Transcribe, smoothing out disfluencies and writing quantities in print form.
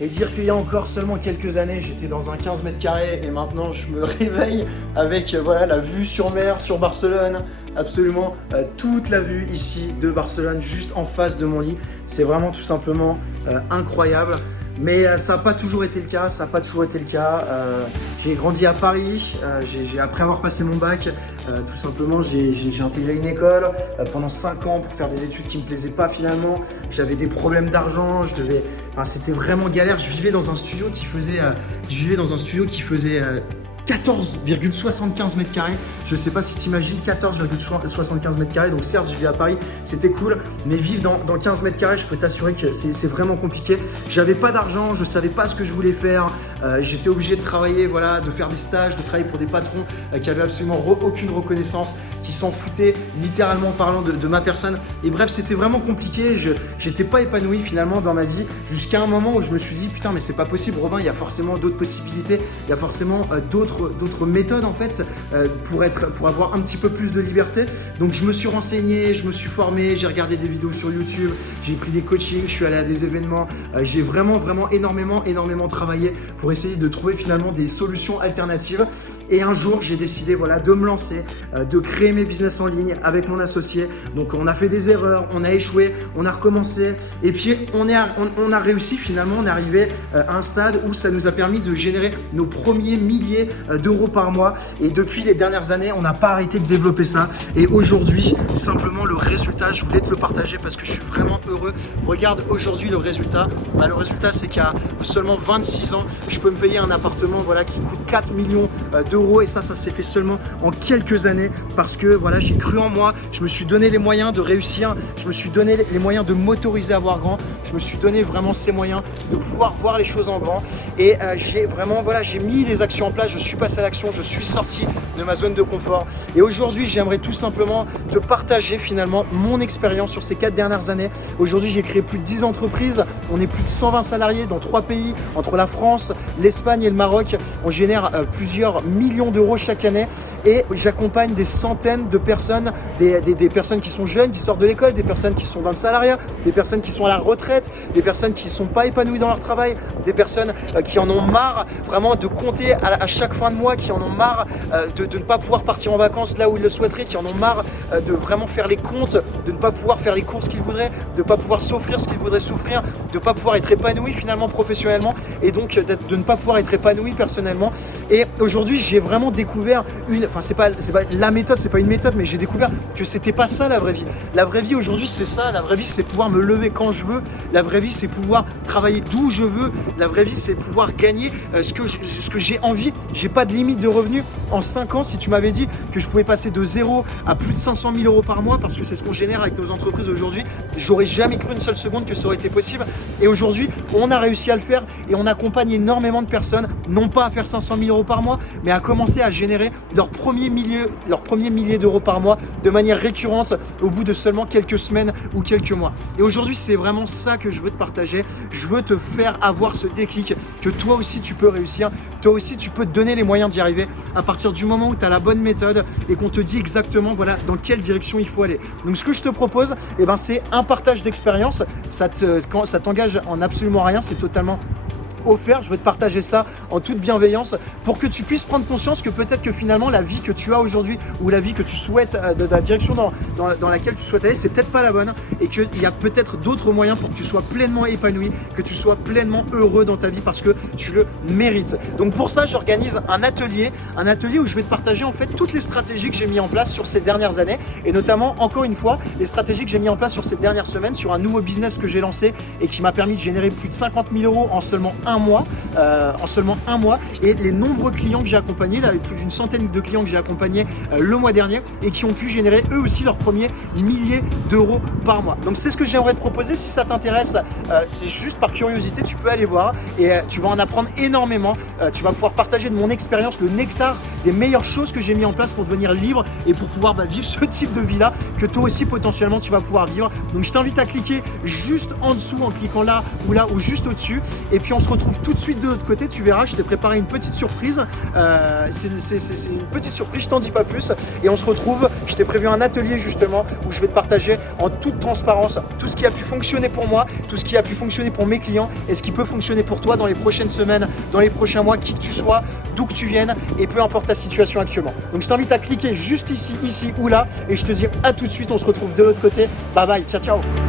Et dire qu'il y a encore seulement quelques années, j'étais dans un 15 mètres carrés et maintenant je me réveille avec voilà, la vue sur mer, sur Barcelone, absolument toute la vue ici de Barcelone, juste en face de mon lit. C'est vraiment tout simplement incroyable. Mais ça n'a pas toujours été le cas, j'ai grandi à Paris, après avoir passé mon bac, tout simplement j'ai intégré une école pendant 5 ans pour faire des études qui ne me plaisaient pas finalement. J'avais des problèmes d'argent, c'était vraiment galère. Je vivais dans un studio qui faisait 14,75 mètres carrés. Je sais pas si tu imagines 14,75 mètres carrés. Donc certes, je vis à Paris, c'était cool, mais vivre dans 15 mètres carrés, je peux t'assurer que c'est vraiment compliqué. J'avais pas d'argent, je savais pas ce que je voulais faire. J'étais obligé de travailler, voilà, de faire des stages, de travailler pour des patrons qui avaient absolument aucune reconnaissance, qui s'en foutaient littéralement parlant de ma personne. Et bref, c'était vraiment compliqué. J'étais pas épanoui finalement dans ma vie jusqu'à un moment où je me suis dit putain, mais c'est pas possible, Robin, il y a forcément d'autres possibilités, il y a forcément d'autres méthodes en fait pour avoir un petit peu plus de liberté. Donc je me suis renseigné, je me suis formé, j'ai regardé des vidéos sur YouTube, j'ai pris des coachings, je suis allé à des événements, j'ai vraiment énormément travaillé pour essayer de trouver finalement des solutions alternatives. Et un jour j'ai décidé voilà, de me lancer, de créer mes business en ligne avec mon associé. Donc on a fait des erreurs, on a échoué, on a recommencé et puis on a réussi finalement, on est arrivé à un stade où ça nous a permis de générer nos premiers milliers d'euros par mois. Et depuis les dernières années, on n'a pas arrêté de développer ça. Et aujourd'hui, simplement le résultat, je voulais te le partager parce que je suis vraiment heureux. Regarde aujourd'hui le résultat. Le résultat, c'est qu'à seulement 26 ans, je peux me payer un appartement voilà, qui coûte 4 millions d'euros. Et ça s'est fait seulement en quelques années parce que voilà, j'ai cru en moi. Je me suis donné les moyens de réussir. Je me suis donné les moyens de m'autoriser à voir grand. Je me suis donné vraiment ces moyens de pouvoir voir les choses en grand. Et j'ai mis les actions en place. Je suis passé à l'action, je suis sorti de ma zone de confort. Et aujourd'hui, j'aimerais tout simplement te partager finalement mon expérience sur ces 4 dernières années. Aujourd'hui, j'ai créé plus de 10 entreprises. On est plus de 120 salariés dans 3 pays, entre la France, l'Espagne et le Maroc. On génère plusieurs millions d'euros chaque année et j'accompagne des centaines de personnes, des personnes qui sont jeunes, qui sortent de l'école, des personnes qui sont dans le salariat, des personnes qui sont à la retraite, des personnes qui ne sont pas épanouies dans leur travail, des personnes qui en ont marre vraiment de compter à chaque fin de mois, qui en ont marre de ne pas pouvoir partir en vacances là où ils le souhaiteraient, qui en ont marre de vraiment faire les comptes, de ne pas pouvoir faire les courses qu'ils voudraient, de ne pas pouvoir s'offrir ce qu'ils voudraient s'offrir, de ne pas pouvoir être épanoui finalement professionnellement et donc de ne pas pouvoir être épanoui personnellement. Et aujourd'hui, j'ai vraiment découvert c'est pas la méthode, c'est pas une méthode, mais j'ai découvert que c'était pas ça la vraie vie. La vraie vie aujourd'hui, c'est ça. La vraie vie, c'est pouvoir me lever quand je veux. La vraie vie, c'est pouvoir travailler d'où je veux. La vraie vie, c'est pouvoir gagner ce que j'ai envie. J'ai pas de limite de revenus. En 5 ans, si tu m'avais dit que je pouvais passer de 0 à plus de 500 000 euros par mois, parce que c'est ce qu'on génère avec nos entreprises aujourd'hui, j'aurais jamais cru une seule seconde que ça aurait été possible. Et aujourd'hui, on a réussi à le faire et on accompagne énormément de personnes, non pas à faire 500 000 euros par mois, mais à commencer à générer leur premier millier d'euros par mois de manière récurrente au bout de seulement quelques semaines ou quelques mois. Et aujourd'hui, c'est vraiment ça que je veux te partager. Je veux te faire avoir ce déclic que toi aussi tu peux réussir, toi aussi tu peux te donner les moyens d'y arriver à partir du moment où tu as la bonne méthode et qu'on te dit exactement voilà, dans quelle direction il faut aller. Donc ce que je te propose, c'est un partage d'expérience. Ça t'engage en absolument rien, c'est totalement offert. Je veux te partager ça en toute bienveillance pour que tu puisses prendre conscience que peut-être que finalement la vie que tu as aujourd'hui ou la vie que tu souhaites, de la direction dans laquelle tu souhaites aller, c'est peut-être pas la bonne et qu'il y a peut-être d'autres moyens pour que tu sois pleinement épanoui, que tu sois pleinement heureux dans ta vie parce que tu le mérites. Donc pour ça, j'organise un atelier où je vais te partager en fait toutes les stratégies que j'ai mis en place sur ces dernières années et notamment, encore une fois, les stratégies que j'ai mis en place sur ces dernières semaines sur un nouveau business que j'ai lancé et qui m'a permis de générer plus de 50 000 euros en seulement un mois et les nombreux clients que j'ai accompagnés, là, plus d'une centaine de clients que j'ai accompagnés le mois dernier et qui ont pu générer eux aussi leur premier millier d'euros par mois. Donc c'est ce que j'aimerais te proposer. Si ça t'intéresse, c'est juste par curiosité, tu peux aller voir et tu vas en apprendre énormément. Tu vas pouvoir partager de mon expérience le nectar des meilleures choses que j'ai mis en place pour devenir libre et pour pouvoir vivre ce type de vie là que toi aussi potentiellement tu vas pouvoir vivre. Donc je t'invite à cliquer juste en dessous en cliquant là ou juste au-dessus et puis on se retrouve retrouve tout de suite de l'autre côté. Tu verras, je t'ai préparé une petite surprise. C'est une petite surprise, je t'en dis pas plus. Et on se retrouve, je t'ai prévu un atelier justement où je vais te partager en toute transparence tout ce qui a pu fonctionner pour moi, tout ce qui a pu fonctionner pour mes clients et ce qui peut fonctionner pour toi dans les prochaines semaines, dans les prochains mois, qui que tu sois, d'où que tu viennes et peu importe ta situation actuellement. Donc je t'invite à cliquer juste ici ou là et je te dis à tout de suite, on se retrouve de l'autre côté. Bye bye, ciao ciao.